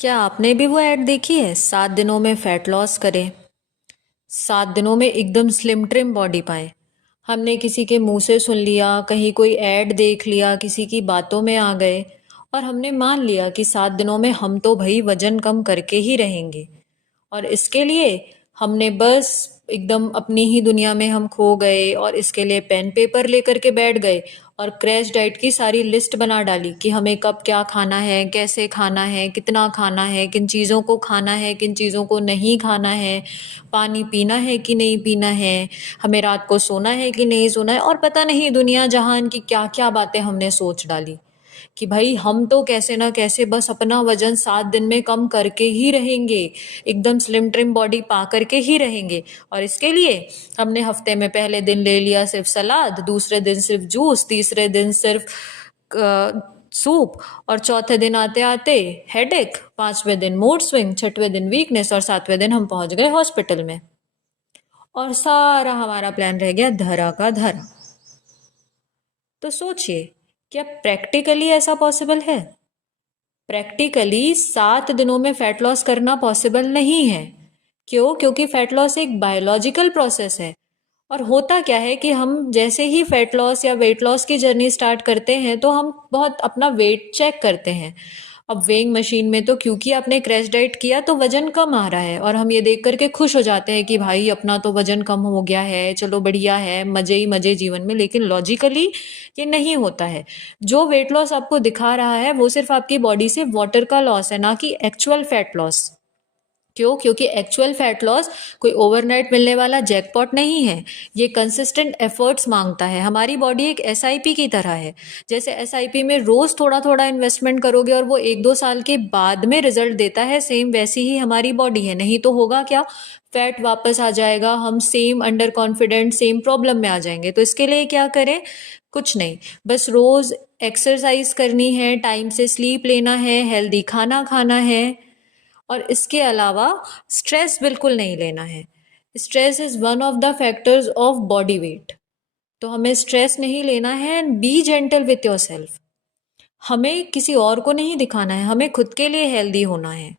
क्या आपने भी वो ऐड देखी है 7 दिनों में फैट लॉस करें, 7 दिनों में एकदम स्लिम ट्रिम बॉडी पाए। हमने किसी के मुंह से सुन लिया, कहीं कोई ऐड देख लिया, किसी की बातों में आ गए और हमने मान लिया कि 7 दिनों में हम तो भाई वजन कम करके ही रहेंगे। और इसके लिए हमने बस एकदम अपनी ही दुनिया में हम खो गए और इसके लिए पेन पेपर लेकर के बैठ गए और क्रैश डाइट की सारी लिस्ट बना डाली कि हमें कब क्या खाना है, कैसे खाना है, कितना खाना है, किन चीज़ों को खाना है, किन चीज़ों को नहीं खाना है, पानी पीना है कि नहीं पीना है, हमें रात को सोना है कि नहीं सोना है और पता नहीं दुनिया जहान की क्या क्या बातें हमने सोच डाली कि भाई हम तो कैसे ना कैसे बस अपना वजन 7 दिन में कम करके ही रहेंगे, एकदम स्लिम ट्रिम बॉडी पा करके ही रहेंगे। और इसके लिए हमने हफ्ते में पहले दिन ले लिया सिर्फ सलाद, दूसरे दिन सिर्फ जूस, तीसरे दिन सिर्फ सूप और चौथे दिन आते आते हेडेक, पांचवें दिन मूड स्विंग, छठवें दिन वीकनेस और सातवें दिन हम पहुंच गए हॉस्पिटल में। और सारा हमारा प्लान रह गया धरा का धरा। तो सोचिए, क्या प्रैक्टिकली ऐसा पॉसिबल है? प्रैक्टिकली 7 दिनों में फैट लॉस करना पॉसिबल नहीं है। क्यों? क्योंकि फैट लॉस एक बायोलॉजिकल प्रोसेस है। और होता क्या है कि हम जैसे ही फैट लॉस या वेट लॉस की जर्नी स्टार्ट करते हैं तो हम बहुत अपना वेट चेक करते हैं। अब वेइंग मशीन में तो क्योंकि आपने क्रैश डाइट किया तो वजन कम आ रहा है और हम ये देख करके खुश हो जाते हैं कि भाई अपना तो वजन कम हो गया है, चलो बढ़िया है, मजे ही मजे जीवन में। लेकिन लॉजिकली ये नहीं होता है। जो वेट लॉस आपको दिखा रहा है वो सिर्फ आपकी बॉडी से वाटर का लॉस है, ना कि एक्चुअल फैट लॉस। क्यों? क्योंकि एक्चुअल फैट लॉस कोई ओवरनाइट मिलने वाला जैकपॉट नहीं है। ये कंसिस्टेंट एफर्ट्स मांगता है। हमारी बॉडी एक एसआईपी की तरह है। जैसे एसआईपी में रोज थोड़ा थोड़ा इन्वेस्टमेंट करोगे और वो 1-2 साल के बाद में रिजल्ट देता है, सेम वैसी ही हमारी बॉडी है। नहीं तो होगा क्या? फैट वापस आ जाएगा, हम same under confident same problem में आ जाएंगे। तो इसके लिए क्या करें? कुछ नहीं, बस रोज एक्सरसाइज करनी है, टाइम से स्लीप लेना है, हेल्दी खाना खाना है और इसके अलावा स्ट्रेस बिल्कुल नहीं लेना है। Stress is one of the factors of body weight. तो हमें स्ट्रेस नहीं लेना है and B gentle with your self. हमें किसी और को नहीं दिखाना है, हमें खुद के लिए हेल्दी होना है।